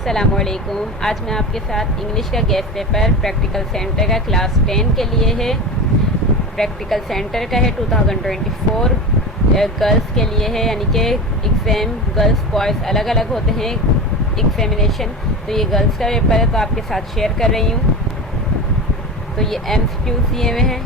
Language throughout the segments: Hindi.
अस्सलामुअलैकुम। आज मैं आपके साथ इंग्लिश का गेस्ट पेपर प्रैक्टिकल सेंटर का क्लास 10 के लिए है। प्रैक्टिकल सेंटर का है 2024 गर्ल्स के लिए है, यानी कि एग्ज़ाम गर्ल्स बॉयज़ अलग अलग होते हैं एग्जामिनेशन। तो ये गर्ल्स का पेपर है, तो आपके साथ शेयर कर रही हूँ। तो ये MCQs दिए हुए हैं।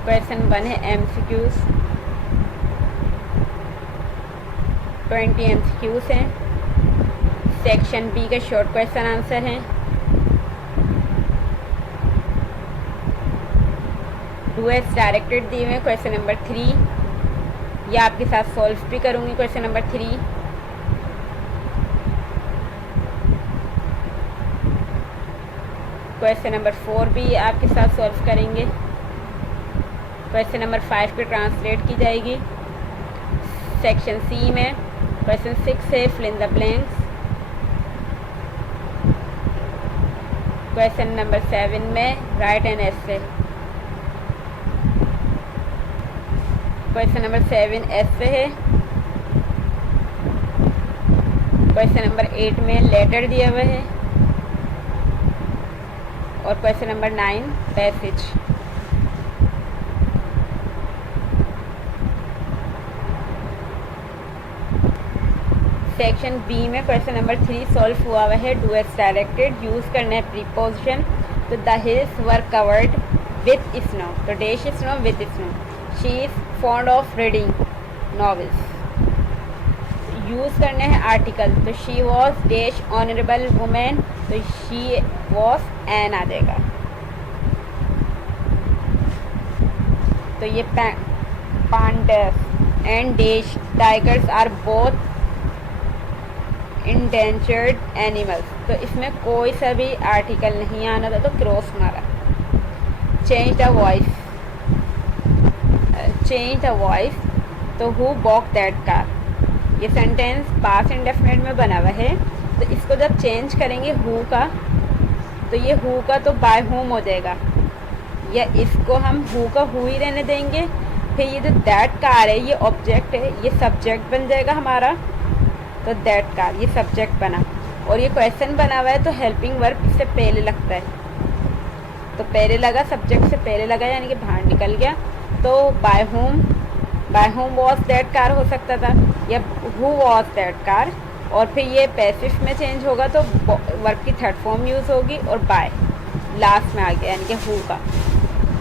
क्वेश्चन 1 है MCQs, 20 MCQs हैं। सेक्शन बी के शॉर्ट क्वेश्चन आंसर हैं। डूएस डायरेक्टेड दिए हुए हैं। क्वेश्चन नंबर 3 या आपके साथ सॉल्व भी करूँगी। क्वेश्चन नंबर 3, क्वेश्चन नंबर 4 भी आपके साथ सॉल्व करेंगे। क्वेश्चन नंबर 5 पे ट्रांसलेट की जाएगी। सेक्शन सी में क्वेश्चन 6 है fill in the blanks. Question number 7 में write an essay. Question number 7 essay है। क्वेश्चन नंबर 8 में लेटर दिया हुआ है। और question number 9 passage. Section B में क्वेश्चन नंबर 3 सॉल्व हुआ हुआ है। डूएस डायरेक्टेड यूज़ करना है प्रीपोजिशन। तो the hills were covered with snow, तो dash snow with snow. She is fond of reading novels. Use करना है आर्टिकल, तो she was dash honourable women, तो शी वॉज एन आ जाएगा। तो ये pandas and dash tigers are both endangered animals, तो इसमें कोई सा भी आर्टिकल नहीं आना था, तो क्रॉस मारा। चेंज द वॉइस, तो हु बॉक दैट कार। ये सेंटेंस पास्ट इंडेफिनिट में बना हुआ है, तो इसको जब चेंज करेंगे हु का, तो ये हु का तो बाय होम हो जाएगा, या इसको हम हु का हु ही रहने देंगे। फिर ये जो दैट कार है ये ऑब्जेक्ट है, ये सब्जेक्ट बन जाएगा हमारा, तो दैट कार ये सब्जेक्ट बना। और ये क्वेश्चन बना हुआ है, तो हेल्पिंग वर्ब इससे पहले लगता है, तो पहले लगा, सब्जेक्ट से पहले लगा, यानी कि बाहर निकल गया। तो by whom was that car हो सकता था, या हु वॉज दैट कार। और फिर ये पैसिव में चेंज होगा, तो वर्ब की थर्ड फॉर्म यूज़ होगी, और बाय लास्ट में आ गया, यानी कि हु का।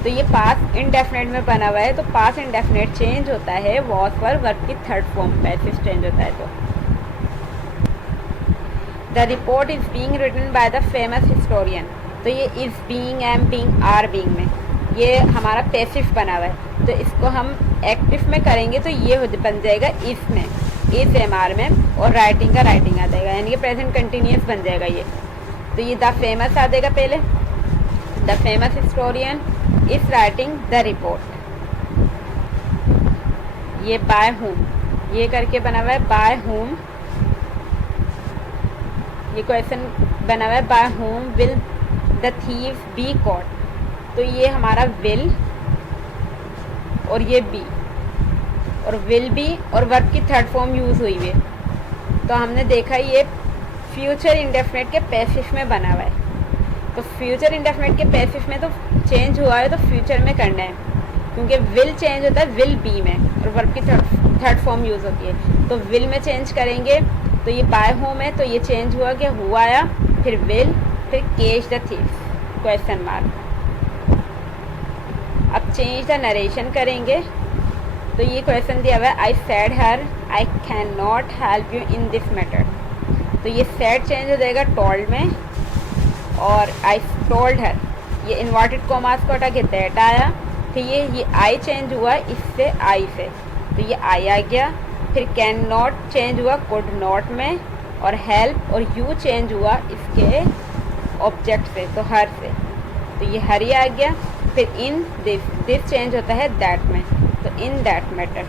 तो ये पास्ट इंडेफिनिट में बना हुआ है, तो पास्ट इंडेफिनिट चेंज होता है वॉज पर वर्ब की थर्ड फॉर्म, पैसिव चेंज होता है। तो the report is being written by the famous historian, तो ये is being, am being, are being में ये हमारा पैसिव बना हुआ है, तो इसको हम एक्टिव में करेंगे, तो ये बन जाएगा इस में, इस एम आर में, और राइटिंग का राइटिंग आ जाएगा, यानी कि प्रेजेंट कंटिन्यूस बन जाएगा ये। तो ये द फेमस आ जाएगा पहले, the famous historian is writing the report. ये बाय होम, ये करके बना हुआ है बाय होम। ये क्वेश्चन बना हुआ है by whom will the thief be caught, तो ये हमारा विल और ये बी, और विल बी और वर्ब की थर्ड फॉर्म यूज़ हुई है। तो हमने देखा ये फ्यूचर इंडेफिनिट के पैसिव में बना हुआ है, तो फ्यूचर इंडेफिनिट के पैसिव में तो चेंज हुआ है, तो फ्यूचर में करना है, क्योंकि विल चेंज होता है विल बी में, और वर्ब की थर्ड फॉर्म यूज़ होती है, तो विल में चेंज करेंगे। तो ये बाय होम है, तो ये चेंज हुआ कि हुआ आया, फिर विल, फिर catch the thief question mark. अब चेंज द नरेशन करेंगे, तो ये क्वेश्चन दिया हुआ है आई sad her I can not help you in this matter, तो ये सैड चेंज हो जाएगा टोल्ड में, और आई टोल्ड हर ये इन्वर्टेड कॉमास को हटा के दैट आया। फिर ये आई चेंज हुआ इससे आई से, तो ये आई आ गया। फिर कैन नॉट चेंज हुआ कुड नॉट में, और हेल्प और यू चेंज हुआ इसके ऑब्जेक्ट से, तो हर से, तो ये हर ही आ गया। फिर इन दिस चेंज होता है दैट में, तो इन दैट मैटर।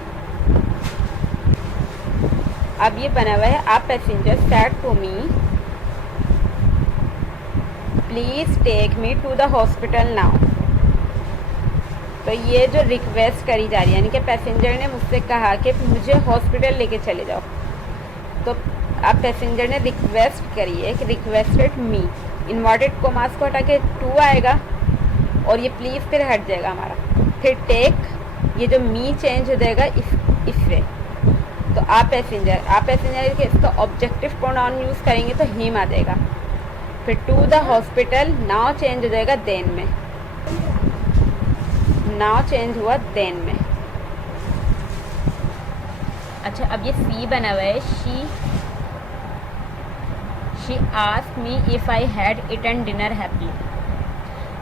अब ये बना हुआ है a passenger said to me please take me to the hospital now, तो ये जो रिक्वेस्ट करी जा रही है, यानी कि पैसेंजर ने मुझसे कहा कि मुझे हॉस्पिटल लेके चले जाओ। तो आप पैसेंजर ने रिक्वेस्ट करी है कि रिक्वेस्टेड मी, इन्वर्टेड कोमास को हटा के टू आएगा और ये प्लीज़ फिर हट जाएगा हमारा, फिर टेक, ये जो मी चेंज हो जाएगा इससे। तो आप पैसेंजर के इसका ऑब्जेक्टिव प्रोनाउन यूज़ करेंगे तो हिम आ जाएगा। फिर to the hospital, now change हो जाएगा देन में, नाउ चेंज हुआ देन में। अच्छा, अब ये सी बना हुआ है, she asked me if I had eaten dinner happy.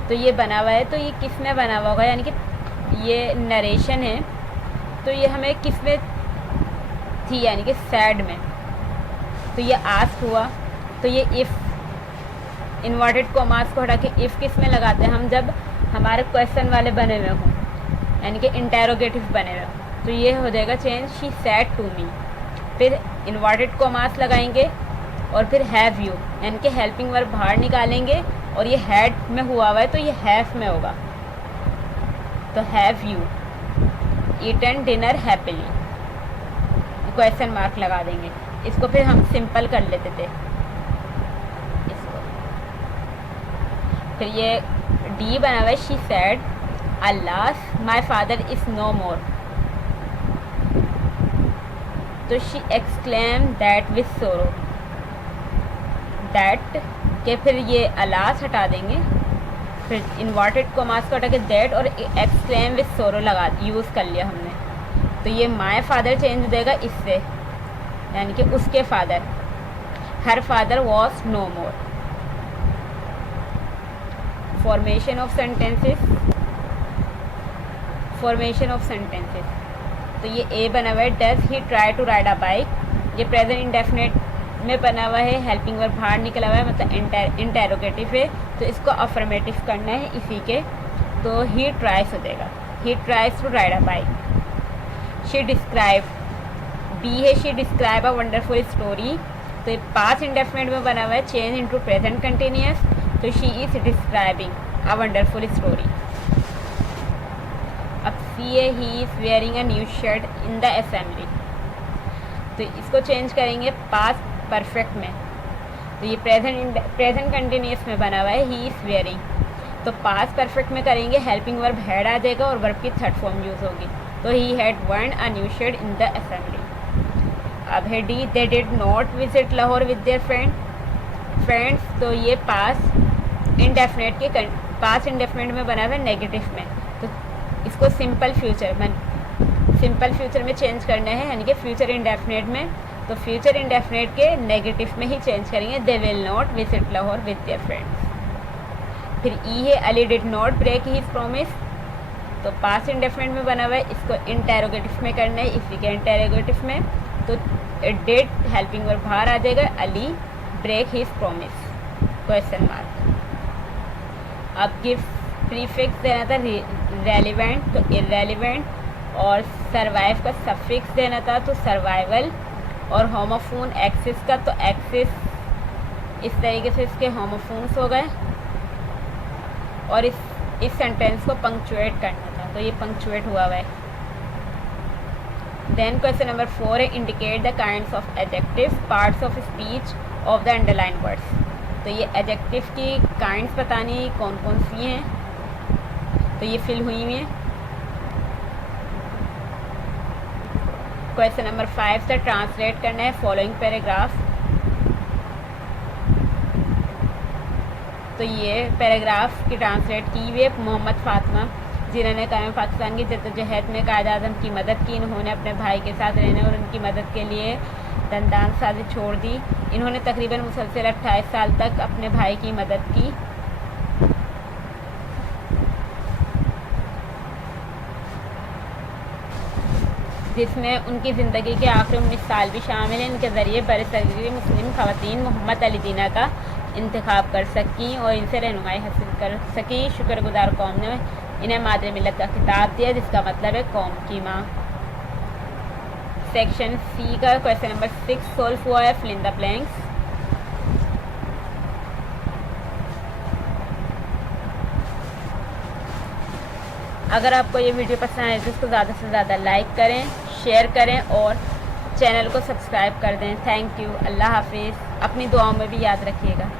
तो ये बना हुआ है, तो ये किस में बना हुआ होगा, यानी कि ये नरेशन है, तो ये हमें किस में थी, यानी कि सैड में। तो ये आस्क हुआ, तो ये इफ़ इन्वर्टेड कॉमास को हटा के इफ़ किस में लगाते हैं हम, जब हमारे क्वेश्चन वाले बने हुए हों, यानी कि इंटेरोगेटिव बने हुए हों। तो ये हो जाएगा change, she said to me. फिर इन्वर्टेड कॉमास लगाएंगे और फिर हैव यू, यानी कि हेल्पिंग वर्ब बाहर निकालेंगे और ये हैड में हुआ है तो ये हैव में होगा। तो have you eaten dinner happily, question mark लगा देंगे। इसको फिर हम सिंपल कर लेते थे इसको। फिर ये डी बना हुआ है, she said alas my father is no more. तो she exclaim that with sorrow, that के फिर ये अलास हटा देंगे, फिर इन्वर्टेड कोमास को हटा के दैट और एक्सक्लेम विथ सोरो लगा यूज़ कर लिया हमने। तो ये माय फादर चेंज हो जाएगा इससे, यानी कि उसके father, her father was no more. Formation of sentences, formation of sentences. तो ये ए बना हुआ है, does he try to ride a bike. ये प्रेजेंट इंडेफिनिट में बना हुआ है, हेल्पिंग वर्ब बाहर निकला हुआ है, मतलब इंटेरोगेटिव है, तो इसको अफर्मेटिव करना है इसी के। तो ही ट्राइज हो जाएगा, he tries to ride a bike. She describe, B है, she describe a wonderful story. तो ये पास्ट इंडेफिनिट में बना हुआ है, चेंज इनटू प्रेजेंट कंटिन्यूअस। तो she is describing a wonderful story. अब सी है, he is wearing a new shirt in the assembly. तो इसको चेंज करेंगे पास्ट परफेक्ट में। तो ये प्रेजेंट कंटिन्यूअस में बना हुआ है, ही इज़ वेयरिंग। तो पास्ट परफेक्ट में करेंगे, हेल्पिंग वर्ब हैड आ जाएगा और वर्ब की थर्ड फॉर्म यूज़ होगी। तो he had worn a new shirt in the assembly. अब है D, they did not visit Lahore with their friends. तो ये पास्ट इंडेफिनिट के पास्ट इंडेफिनिट में बना हुआ है, नेगेटिव में। तो इसको सिंपल फ्यूचर में चेंज करना है, यानी कि फ्यूचर इंडेफिनिट में। तो फ्यूचर इंडेफिनिट के नेगेटिव में ही चेंज करेंगे, they will not visit Lahore with their friends. फिर ई है, Ali did not break his promise. तो पास्ट इंडेफिनिट में बना हुआ है, इसको इंटेरोगेटिव में करना है, इसी के इंटेरोगेटिव में। तो डिड हेल्पिंग वर्ब बाहर आ जाएगा, Ali break his promise, question mark. अब गिव प्रीफिक्स देना था रेलिवेंट, तो इररेलिवेंट। और सर्वाइव का सफिक्स देना था, तो सर्वाइवल। और होमोफोन एक्सिस का, तो एक्सिस। इस तरीके से इसके होमोफोन्स हो गए। और इस सेंटेंस को पंक्चुएट करना था, तो ये पंक्चुएट हुआ है। देन क्वेश्चन नंबर 4 है, indicate the kinds of adjective parts of speech of the underline words. तो ये एडजेक्टिव की काइंड्स बतानी कौन कौन सी हैं, तो ये फिल हुई हुई हैं। क्वेश्चन नंबर 5 से ट्रांसलेट करना है फॉलोइंग पैराग्राफ। तो ये पैराग्राफ की ट्रांसलेट की हुई है मोहम्मद फातिमा, जिन्होंने कायम पाकिस्तान की जद्दोजहद में कायद आज़म की मदद की। इन्होंने अपने भाई के साथ रहने और उनकी मदद के लिए दंदान साजी छोड़ दी। इन्होंने तकरीबन मुसलसल 28 साल तक अपने भाई की मदद की। जिसमें उनकी ज़िंदगी के आखिरी 19 साल भी शामिल हैं। इनके ज़रिए बरसगीर मुस्लिम ख़वातीन मोहम्मद अली जीना का इंतखाब कर सकी और इनसे रहनुमाई हासिल कर सकी। शुक्रगुजार कौम ने इन्हें मादर मिलत का खिताब दिया, जिसका मतलब है कौम की माँ। सेक्शन सी का क्वेश्चन नंबर 6 सॉल्व हुआ है, फिल इन द ब्लैंक्स। अगर आपको ये वीडियो पसंद आए तो इसको ज़्यादा से ज़्यादा लाइक करें, शेयर करें और चैनल को सब्सक्राइब कर दें। Thank you. अल्लाह हाफिज़। अपनी दुआओं में भी याद रखिएगा।